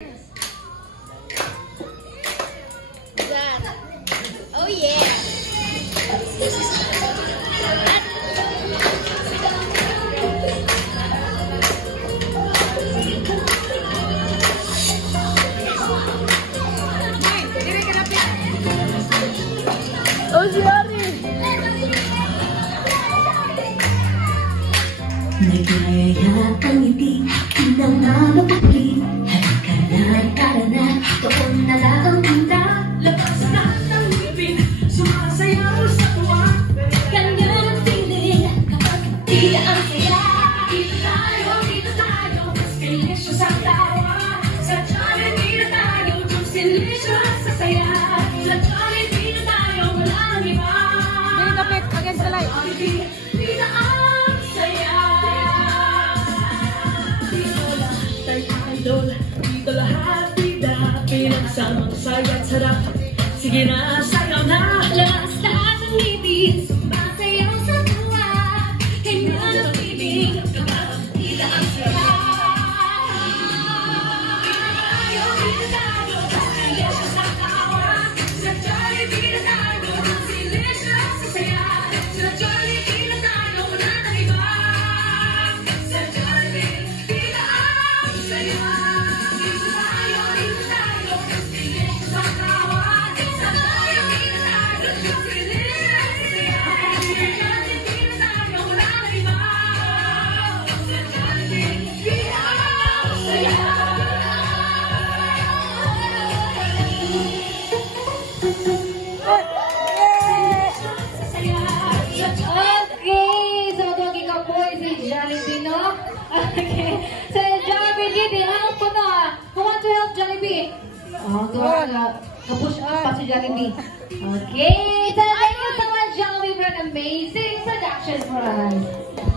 Oh yeah. Oh, si Ari! Nagkaya ang ngiti ng mga pagli. Halika na, tara na, doon na lang ang punta. Labas na ng ngipin, sumasayaw sa tuwa. Ganyan ang feeling kapag di ang saya. Dito tayo, mas delicious ang tawa. Sa Jollibee na tayo, mas delicious sa saya. Sa Jollibee na tayo, wala nang iba. Bili kapit, against the light. Di na ang saya. Dito lahat ay idol. Dito lahat bida. Pinagsamang saya at sarap. Sige na, sayaw na. Lakas lahat ng ngipin, sumasayaw sa tuwa. Ganyan ang feeling kapag di na ang saya. Dito tayo, mas delicious ang tawa. Sa Jollibee na tayo, mas delicious sa saya. Sa Jollibee na tayo, wala nang iba. Sa Jollibee, di na ang saya. Dito tayo, mas delicious ang tawa. Sa Jollibee na tayo, mas delicious sa saya. Sa Jollibee na tayo, wala nang iba. Sa Jollibee, di na ang saya. Okay, so magwagi ka po si Jollibee, no? Okay, so Jollibee, gini, help ko na. Who want to help Jollibee? Oh, gawa na. Kapush up pa si Jollibee. Okay, so thank you so much, Jollibee, for an amazing production for us.